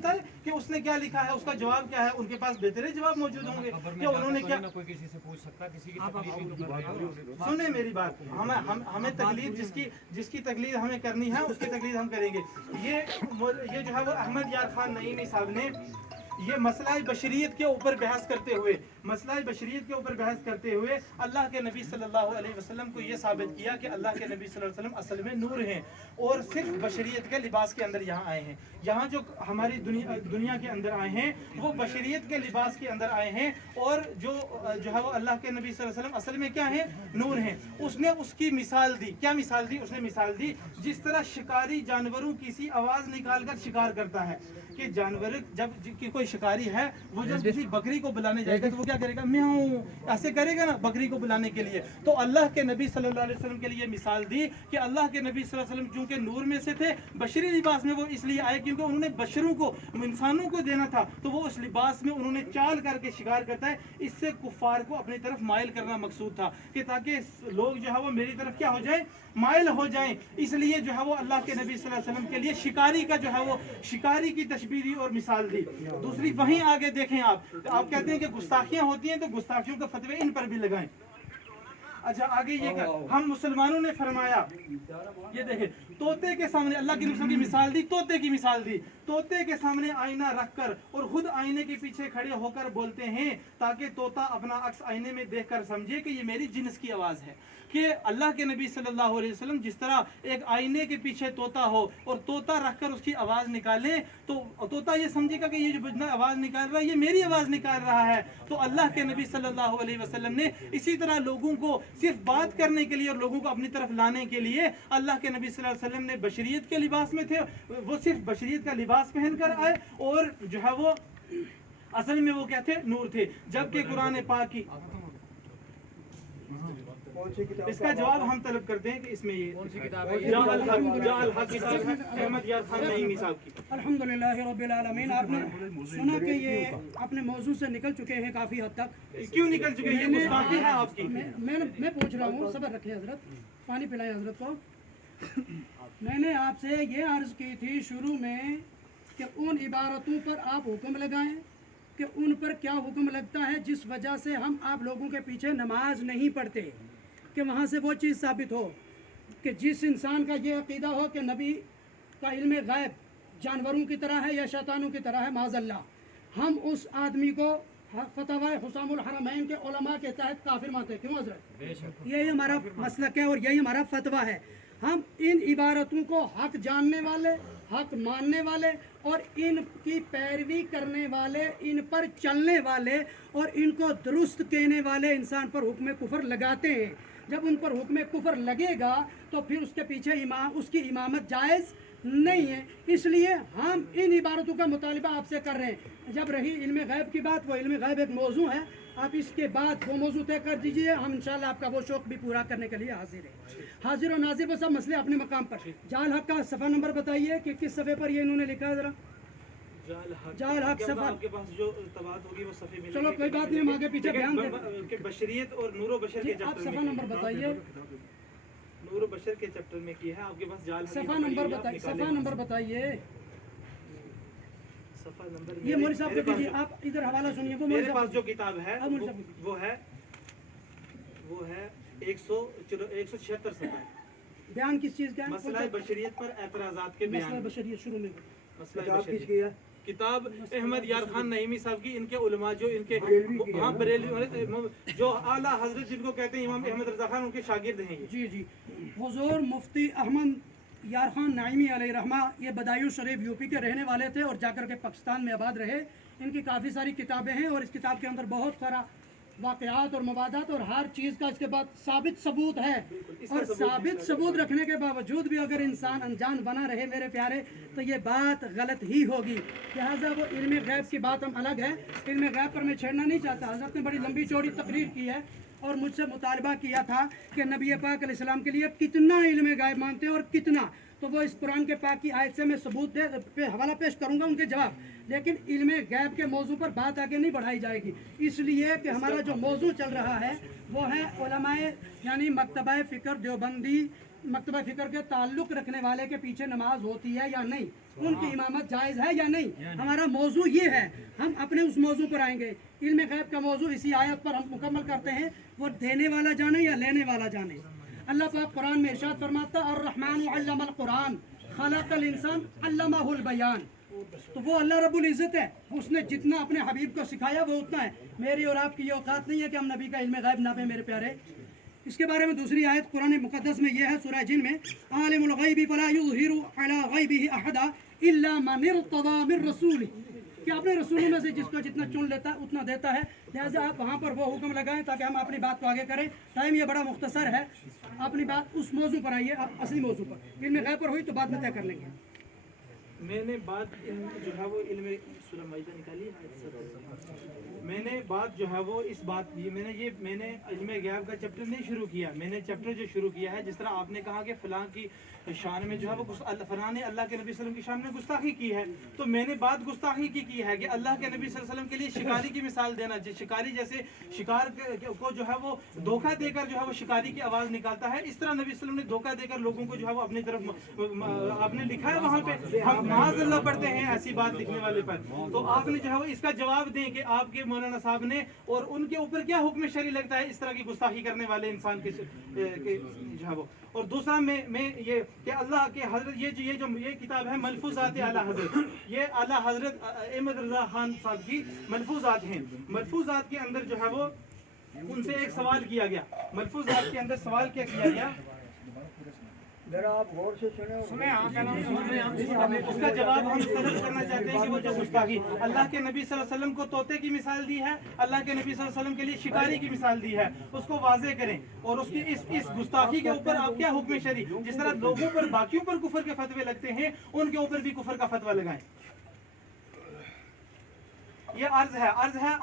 बताए कि उसने क्या लिखा है, उसका जवाब क्या है। उनके पास बेहतरीन जवाब मौजूद होंगे कि उन्होंने क्या। कोई किसी से पूछ सकता, किसी की तकलीफ भी तो कर रहे हो। सुने मेरी बात, हमें तकलीफ जिसकी तकलीफ हमें करनी है उसकी तकलीफ हम करेंगे। ये जो है वो अहमद यार खान नईमी साहब ने ये मसला बशरियत के ऊपर बहस करते हुए अल्लाह के नबी सल्लल्लाहु अलैहि वसल्लम को ये साबित किया कि अल्लाह के नबी सल्लल्लाहु अलैहि वसल्लम असल में नूर हैं और सिर्फ बशरियत के लिबास के अंदर यहाँ आए हैं। यहाँ जो हमारी दुनिया के अंदर आए हैं वो बशरियत के लिबास के अंदर आए हैं और जो है वो अल्लाह के नबी सल्लल्लाहु अलैहि वसल्लम असल में क्या है, नूर हैं। उसने उसकी मिसाल दी, क्या मिसाल दी? उसने मिसाल दी जिस तरह शिकारी जानवरों की सी आवाज़ निकाल कर शिकार करता है कि जानवर जब कोई शिकारी है वो जब किसी बकरी को बुलाने जाएगा तो वो क्या करेगा, म्याऊं ऐसे करेगा ना बकरी को बुलाने के लिए। तो अल्लाह के नबी सल्लल्लाहु अलैहि वसल्लम के लिए मिसाल दी कि अल्लाह के नबी सल्लल्लाहु अलैहि वसल्लम चूंकि नूर में से थे, बशरी लिबास में वो इसलिए आए क्योंकि उन्होंने बशरों को, इंसानों को देना था, तो वो उस लिबास में उन्होंने चाल करके शिकार करता है। इससे कुफार को अपनी तरफ माइल करना मकसूद था कि ताकि लोग जो है वो मेरी तरफ क्या हो जाए, माइल हो जाएं। इसलिए जो है वो अल्लाह के नबी सल्लल्लाहु अलैहि वसल्लम के लिए शिकारी का जो है वो शिकारी की तशबीह दी और मिसाल दी। दूसरी वहीं आगे देखें आप कहते हैं कि गुस्ताखियां होती हैं तो गुस्ताखियों के फतवे इन पर भी लगाएं। अच्छा आगे ये कर, हम मुसलमानों ने फरमाया, ये देखें तोते के सामने अल्लाह की रसूल की मिसाल दी, तोते की मिसाल दी। तोते के सामने आईना रखकर और खुद आईने के पीछे खड़े होकर बोलते हैं ताकि तोता अपना अक्स आईने में देखकर समझे कि ये मेरी जिन्स की आवाज़ है। कि अल्लाह के नबी सल्लल्लाहु अलैहि वसल्लम जिस तरह एक आईने के पीछे तोता हो और तोता रखकर उसकी आवाज़ निकाले तो तोता ये समझेगा कि ये जो बजना आवाज़ निकाल रहा है ये मेरी आवाज़ निकाल रहा है। तो अल्लाह के नबी सल्लल्लाहु अलैहि वसल्लम ने इसी तरह लोगों को सिर्फ बात करने के लिए और लोगों को अपनी तरफ लाने के लिए अल्लाह के नबी सल्लल्लाहु अलैहि वसल्लम ने बशरियत के लिबास में थे, वो सिर्फ बशरियत का लिबास पहन कर आए और जो है वो असल में वो क्या थे, नूर थे। जबकि कुरान पाक की इसका जवाब हम तलब करते हैं कि इसमें ये अहमद यार खान नईमी साहब की। अल्हम्दुलिल्लाह रब्बिल आलमीन। आपने सुना कि ये अपने मौजू से निकल चुके हैं काफ़ी हद तक। क्यों निकल चुके हैं? ये गुस्ताखी है आपकी। मैं पूछ रहा हूँ, सब्र रखिए हजरत, पानी पिलाएं हजरत को। मैंने आपसे ये अर्ज़ की थी शुरू में कि उन इबारतों पर आप हुक्म लगाएं कि उन पर क्या हुक्म लगता है जिस वजह से हम आप लोगों के पीछे नमाज नहीं पढ़ते, कि वहाँ से वो चीज़ साबित हो कि जिस इंसान का ये अक़ीदा हो कि नबी का इल्म गैब जानवरों की तरह है या शैतानों की तरह है, माज़अल्लाह, हम उस आदमी को फतवा हुसामुल हरमैन के उलमा के तहत काफिर मानते हैं। क्यों हज़रत? यही हमारा मसलक है और यही हमारा फतवा है। हम इन इबारतों को हक जानने वाले, हक मानने वाले और इनकी पैरवी करने वाले, इन पर चलने वाले और इनको दुरुस्त कहने वाले इंसान पर हुक्म कुफर लगाते हैं। जब उन पर हुक्म कुफर लगेगा तो फिर उसके पीछे उसकी इमामत जायज़ नहीं है। इसलिए हम इन इबारतों का मुतालिबा आपसे कर रहे हैं। जब रही इल्म गैब की बात, वो इल्म गैब एक मौजू है, आप इसके बाद वो मौजू तय कर दीजिए, हम इंशाल्लाह आपका वो शौक़ भी पूरा करने के लिए हाजिर है। हाजिर और नाजिर वो सब मसले अपने मकाम पर। जाल हक का सफ़ा नंबर बताइए कि किस सफ़े पर ये इन्होंने लिखा है ज़रा। जाल हक सफ़ा आपके पास जो तबात होगी वो सफ़े में। चलो कोई बात नहीं, हम आगे पीछे बयान दें। बशरियत और नूर बशर के आप सफ़ा नंबर बताइए। नूर बशर के चैप्टर में की है आपके पास। जाल सफ़ा नंबर बताइए, सफ़ा नंबर बताइए। सफ़ा नंबर ये मौलवी साहब को दीजिए, आप इधर हवाला सुनिए। वो मेरे पास जो किताब है वो है 176 सफ़ा। बयान किस चीज़ का है? मसला बशरियत पर एतराज़ात के बयान। मसला बशरियत शुरू में मसला बशरियत किताब अहमद यार खान नईमी साहब की, इनके उलमा जो इनके हाँ बरेलवी जो आला हजरत जिनको कहते हैं इमाम अहमद रज़ा खान, उनके शागिर्द हैं ये। जी हुज़ूर मुफ्ती अहमद यार खान नईमी अलैहि रहमा ये बदायूं शरीफ यूपी के रहने वाले थे और जाकर के पाकिस्तान में आबाद रहे। इनकी काफ़ी सारी किताबें हैं और इस किताब के अंदर बहुत सारा वाक़यात और मवादात और हर चीज़ का इसके बाद साबित सबूत है। और साबित सबूत रखने के बावजूद भी अगर इंसान अनजान बना रहे मेरे प्यारे तो ये बात गलत ही होगी। लिहाजा वो इल्म गैब की बात हम अलग है, इल्म गैब पर मैं छेड़ना नहीं चाहता। हज़रत ने बड़ी लंबी चौड़ी तकरीर की है और मुझसे मुतालबा किया था कि नबी पाक अलैहिस्सलाम के लिए कितना इल्म गैब मानते हैं और कितना, तो वो इस कुरान के पाक की आयत से मैं सबूत पे हवाला पेश करूंगा उनके जवाब। लेकिन इल्म गैब के मौजू पर बात आगे नहीं बढ़ाई जाएगी, इसलिए कि हमारा जो मौजू चल रहा है वो है उलमाए यानी मकतबा फ़िक्र देवबंदी मकतबा फ़िक्र के ताल्लुक़ रखने वाले के पीछे नमाज होती है या नहीं, उनकी इमामत जायज़ है या नहीं, हमारा मौजू ये है। हम अपने उस मौजू पर आएंगे। इल्म गैब का मौजू इसी आयत पर हम मुकम्मल करते हैं, वो देने वाला जाने या लेने वाला जाने। अल्लाह पाक कुरान में इरशाद फरमाता है, अर्रहमान अल्लमल कुरान खलक़ल इंसान अल्लमहुल बयान। तो वो अल्लाह रब्बुल इज़्ज़त है, उसने जितना अपने हबीब को सिखाया वो उतना है। मेरी और आपकी ये औकात नहीं है कि हम नबी का इल्म गैब ना पे मेरे प्यारे। इसके बारे में दूसरी आयत कुरान मुक़द्दस में यह है, सूरह जिन में, आलिमुल गैबि फला युज़हिरु अला गैबिही अहदा इल्ला मन इर्तदा मिर रसूल, कि अपने रसूलों में से जिसको जितना चुन लेता है उतना देता है। लिहाजा आप वहाँ पर वो हुक्म लगाएं ताकि हम अपनी बात को आगे करें। टाइम ये बड़ा मुख्तसर है, अपनी बात उस मौजू पर आइए, आप असली मौजू पर। इल्म गैब पर हुई तो बाद में तय कर लेंगे। मैंने बात जो है वो इल्म सूरह माइदा निकाली, मैंने बात जो है वो इस बात की, मैंने इल्म गैब का चैप्टर नहीं शुरू किया। मैंने चैप्टर जो शुरू किया है, जिस तरह आपने कहा कि फ़लाँ की शान में जो है वो फ़लाँ ने अल्लाह के नबी सल्लल्लाहु अलैहि वसल्लम की शान में गुस्ताखी की है, तो मैंने बात गुस्ताखी की है कि अल्लाह के नबी सल्लल्लाहु अलैहि वसल्लम के लिए शिकारी की मिसाल देना, शिकारी जैसे शिकार को जो है वो धोखा देकर जो है वो शिकारी की आवाज़ निकालता है, इस तरह नबी सल्लल्लाहु अलैहि वसल्लम ने धोखा देकर लोगों को जो है वो अपनी तरफ आपने लिखा है वहाँ पे, हम माज़अल्लाह पढ़ते हैं ऐसी बात लिखने वाले पर। तो आपने जो है वो इसका जवाब दें कि आपके मौलाना साहब ने और उनके ऊपर क्या हुक्म शरी लगता है इस तरह की गुस्ताखी करने वाले इंसान के जो है वो। और दूसरा मैं ये कि अल्लाह के हजरत ये किताब है मलफूज़ात आला हजरत, ये आला हजरत अहमद रज़ा खान साहब की मलफूज़ात हैं। मलफूज़ात के अंदर जो है वो उनसे एक सवाल किया गया, मलफूज़ात के अंदर सवाल क्या किया गया, जरा आप गौर से सुने। उसका जवाब हम तलब करना चाहते हैं कि वो जो गुस्ताखी अल्लाह के नबी सल्लल्लाहु अलैहि वसल्लम को तोते की मिसाल दी है, अल्लाह के नबी सल्लल्लाहु अलैहि वसल्लम के लिए शिकारी की मिसाल दी है, उसको वाज़े करें। और उसकी इस गुस्ताखी के ऊपर आप क्या हुक्म शरी, जिस तरह लोगों पर बाकियों पर कुफर के फतवे लगते हैं उनके ऊपर भी कुफर का फतवा लगाएं। ये अर्ज है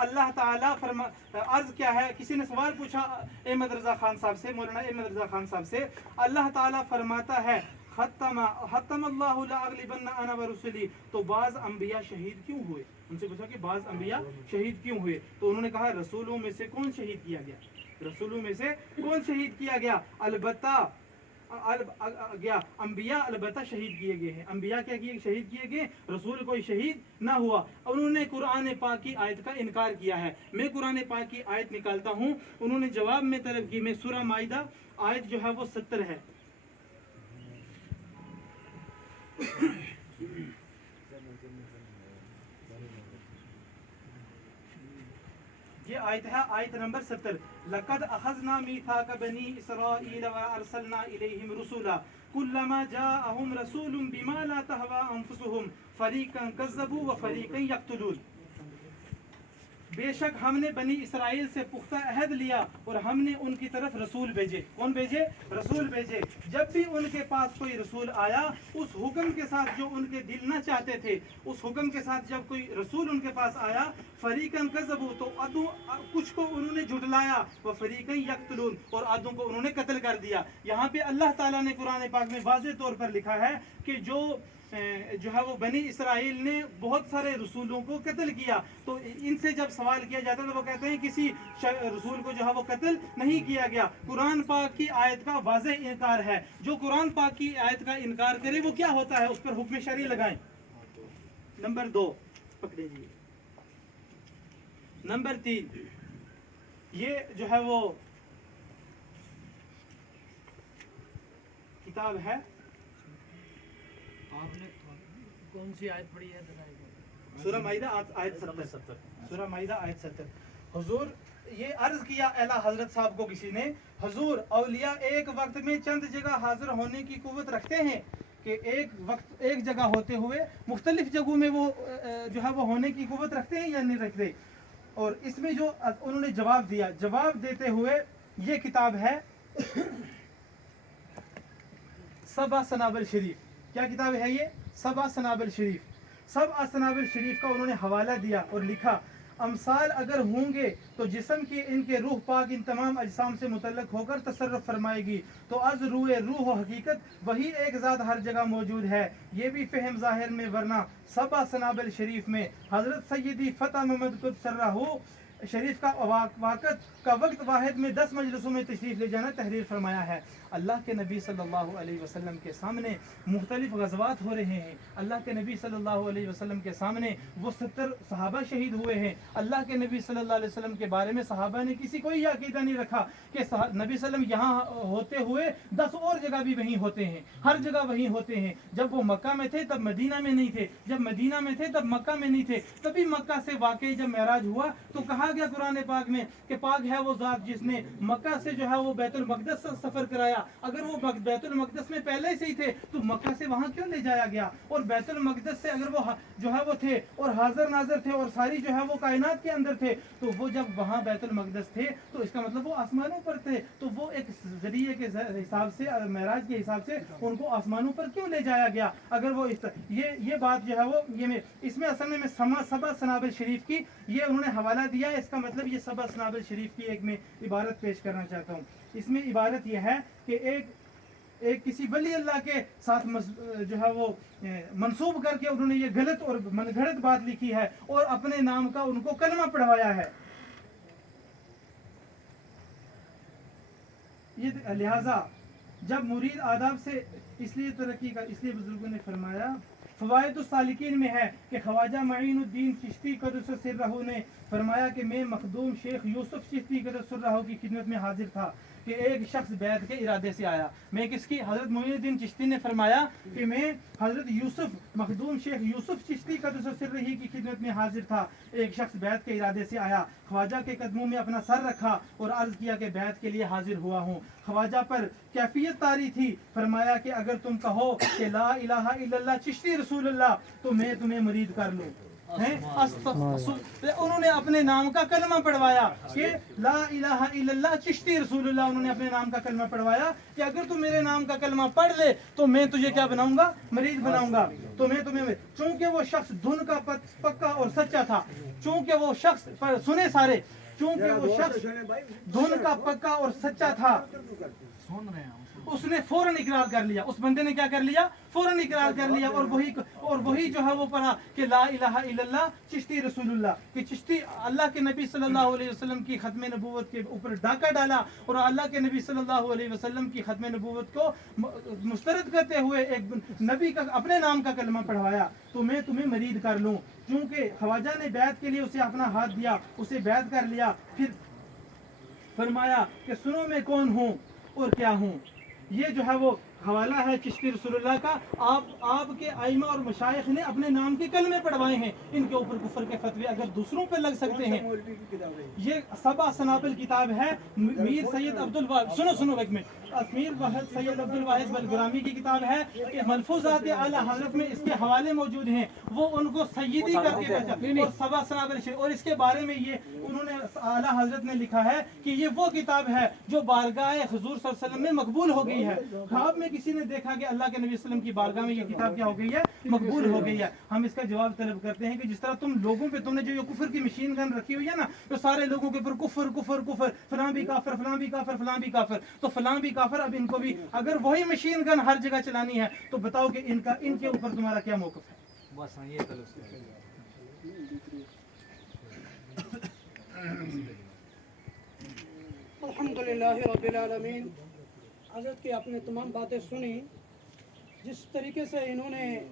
अल्लाह ताला अर्ज क्या है, किसी ने सवाल पूछा अहमद रज़ा खान साहब से, मौलाना अहमद रज़ा खान साहब से, अल्लाह ताला फरमाता है खत्तमल्लाहु ला अग़लिबन्ना अना व रुसुली, तो बाज़ अंबिया शहीद क्यों हुए? उनसे पूछा कि बाज़ अंबिया शहीद क्यों हुए, तो उन्होंने कहा रसूलों में से कौन शहीद किया गया, रसूलों में से कौन शहीद किया गया, अलबत्ता अंबिया अलबत्ता शहीद किए गए हैं। अंबिया क्या किए, शहीद किए गए, रसूल कोई शहीद ना हुआ। उन्होंने कुरान पाक की आयत का इनकार किया है। मैं कुरान पाक की आयत निकालता हूँ, उन्होंने जवाब में तलब की, मैं सूरह माइदा आयत जो है वो 70 है। ये आयत है, आयत नंबर 70, लक़द अख़ज़ना मीसाक़ बनी इसराईल व अरसलना इलैहिम रुसुला कुल्लमा जाअहुम रसूलुम बिमा ला तहवा अनफुसुहुम फ़रीक़न कज़्ज़बू व फ़रीक़न यक़्तुलून। बेशक हमने बनी इसराइल से पुख्ता अहद लिया और हमने उनकी तरफ रसूल भेजे। कौन भेजे? रसूल भेजे। जब भी उनके पास कोई रसूल आया, उस हुक्म के साथ जो उनके दिल न चाहते थे, उस हुक्म के साथ जब कोई रसूल उनके पास आया, फरीकन कज़बू, तो कुछ को उन्होंने झुटलाया, व फरीकन यक़्तुलून, और आधों को उन्होंने कत्ल कर दिया। यहाँ पे अल्लाह ताला ने कुरान पाक में वाज़े तौर पर लिखा है कि जो है वो बनी इसराइल ने बहुत सारे रसूलों को कत्ल किया। तो इनसे जब सवाल किया जाता है तो वो कहते हैं किसी रसूल को जो है वो कत्ल नहीं किया गया। कुरान पाक की आयत का वाज़े इनकार है। जो कुरान पाक की आयत का इनकार करे वो क्या होता है, उस पर हुक्म शरी लगाएं। नंबर 2 पकड़े जी। नंबर 3, ये जो है वो किताब है, आपने कौन सी आयत पढ़ी है? सूरह माइदा आयत 70, सूरह माइदा आयत 70। हुजूर, ये अर्ज किया आला हजरत साहब को किसी ने, हुजूर औलिया एक वक्त में चंद जगह हाजिर होने की कुव्वत रखते हैं कि एक वक्त एक जगह होते हुए मुख्तलिफ जगहों में वो जो है वो होने की कुव्वत रखते हैं या नहीं रखते? और इसमें जो उन्होंने जवाब दिया, जवाब देते हुए ये किताब है सबा सनाबल शरीफ। क्या किताब है ये? सबा सनाबल शरीफ। सबा सनाबल शरीफ का उन्होंने हवाला दिया और लिखा, अमसाल अगर होंगे तो जिस्म के इनके रूह पाक इन तमाम अजसाम से मुतल्लक होकर तसर्रुफ फरमाएगी। तो अज रूए रूह व हकीकत वही एक ज़ात हर जगह मौजूद है, ये भी फ़हम ज़ाहिर में, वरना सबा सनाबल शरीफ में हज़रत सैयदी फ़तह मोहम्मद कुद्दस सर्रहू शरीफ का वाक़त का वक्त वाहिद में 10 मजलिसों में तशरीफ़ ले जाना तहरीर फरमाया है। अल्लाह के नबी सल्लल्लाहु अलैहि वसल्लम के सामने मुख्तलिफ गज़वात हो रहे हैं। अल्लाह के नबी सल्लल्लाहु अलैहि वसल्लम के सामने वो 70 सहाबा शहीद हुए हैं। अल्लाह के नबी सल्लल्लाहु अलैहि वसल्लम के बारे में सहाबा ने किसी कोई अकीदा नहीं रखा कि नबी सल्लम यहाँ होते हुए 10 और जगह भी वहीं होते हैं, हर जगह वहीं होते हैं। जब वो मक्का में थे तब मदीना में नहीं थे, जब मदीना में थे तब मक्का में नहीं थे। तभी मक्का से वाकई जब मेराज हुआ तो कहा गया कुरान पाक में कि पाक है वो ज़ात जिसने मक्का से जो है वो बैतुल मक़दस सफ़र कराया। अगर वो बैतुल मक़दस में पहले से ही थे तो मक्का से वहाँ क्यों ले जाया गया? और बैतुल मक़दस से अगर वो जो है वो थे और हाज़िर नाज़िर थे और सारी जो है वो कायनात के अंदर थे, तो वो जब वहाँ बैतुल मक़दस थे तो इसका मतलब वो आसमानों पर थे। तो वो एक ज़रिए के हिसाब से, मेराज के हिसाब से उनको आसमानों पर क्यों ले जाया गया? अगर वो ये बात जो है वो इसमें असल में मैं सबा सनाबिल शरीफ की ये उन्होंने हवाला दिया है। इसका मतलब ये सबा सनाबिल शरीफ की एक मैं इबारत पेश करना चाहता हूँ। इसमें इबारत यह है कि एक किसी वली अल्लाह के साथ जो है वो मंसूब करके उन्होंने ये गलत और मनगढ़ंत बात लिखी है और अपने नाम का उनको कलमा पढ़वाया है। ये लिहाजा जब मुरीद आदाब से इसलिए तरक्की का, इसलिए बुजुर्गों ने फरमाया फ़वाइद सालिकीन में है कि ख्वाजा मईनुद्दीन चिश्ती क़दस सिर्रहू ने फरमाया कि मैं मखदूम शेख यूसुफ चिश्ती क़दस सिर्रहू की खिदमत में हाजिर था कि एक शख्स बैत के इरादे से आया। मैं किसकी? हज़रत मोइनुद्दीन चिश्ती ने फरमाया कि मैं हज़रत यूसुफ मखदूम शेख यूसुफ चिश्ती क़दस सिर्रहू की खिदमत में हाजिर था। एक शख्स बैत के इरादे से आया, ख्वाजा के कदमों में अपना सर रखा और अर्ज़ किया कि बैत के लिए हाजिर हुआ हूँ। ख्वाजा पर कैफियत तारी थी। फरमाया कि अगर तुम कहो कि ला इलाहा इल्लल्लाह चिश्ती रसूलुल्लाह तो मैं तुम्हें मुरीद कर लूँ। उन्होंने अपने नाम का कलमा पढ़वाया कि ला इलाहा इल्लल्लाह चिश्ती रसूलुल्लाह। उन्होंने अपने नाम का कलमा पढ़वाया कि अगर तू मेरे नाम का कलमा पढ़ ले तो मैं तुझे क्या बनाऊंगा? मरीद बनाऊंगा। तो मैं तुम्हें, चूंकि वो शख्स धुन का पक्का और सच्चा था, चूंकि वो शख्स पर सुने सारे, चूंकि वो शख्स धुन का पक्का और सच्चा था, उसने फौरन इकरार कर लिया। उस बंदे ने क्या कर लिया? फौरन इकरार कर लिया और वही जो है वो पढ़ा कि ला इलाहा इल्लल्लाह चिश्ती रसूलुल्लाह, कि चिश्ती अल्लाह के नबी सल्लल्लाहु अलैहि वसल्लम की खत्म नबूवत के ऊपर डाका डाला और अल्लाह के नबी सल्लल्लाहु अलैहि वसल्लम की खत्म नबूवत को मुस्तरद करते हुए एक नबी का अपने नाम का कलमा पढ़वाया तो मैं तुम्हें मरीद कर लूँ। चूँकि ख्वाजा ने बैत के लिए उसे अपना हाथ दिया, उसे बैत कर लिया, फिर फरमाया कि सुनो मैं कौन हूँ और क्या हूँ। ये जो है वो हवाला है चिश्ती रसूलुल्लाह का। आपके आइमा और मशाइख ने अपने नाम के कलमे पढ़वाए हैं। इनके ऊपर कुफर के फतवे अगर दूसरों पे लग सकते हैं। ये सबा सनाबिल किताब है मीर सैयद अब्दुल वाहिद, सुनो एक मिनट, मीर सैयद अब्दुल वाहिद बलग्रामी की किताब है कि मलफूज़ात आला हज़रत में इसके हवाले मौजूद हैं। वो उनको सैयदी करके और सबा सनाबिल, और इसके बारे में ये उन्होंने आला हज़रत ने लिखा है कि ये वो किताब है जो बारगाह हुज़ूर सल्लल्लाहु अलैहि वसल्लम में मकबूल हो गई है। ख्वाब में किसी ने देखा कि अल्लाह के नबी सल्लल्लाहु अलैहि वसल्लम की बारगाह में ये किताब क्या हो गई है? मकबूल हो गई है। हम इसका जवाब तलब करते हैं कि जिस तरह तुम लोगों पे तुमने जो ये कुफर की मशीन गन रखी हुई है ना, तो सारे लोगों के ऊपर कुफर कुफर कुफर, फलां भी काफिर, फलां भी काफिर, फलां भी काफिर, तो फलां भी काफिर। अब इनको भी अगर वही मशीन गन हर जगह चलानी है तो बताओ कि इनके ऊपर तुम्हारा क्या मौक़िफ़ है? बस ये अल्हम्दुलिल्लाह रब्बिल आलमीन। हज़रत की आपने तमाम बातें सुनी, जिस तरीके से इन्होंने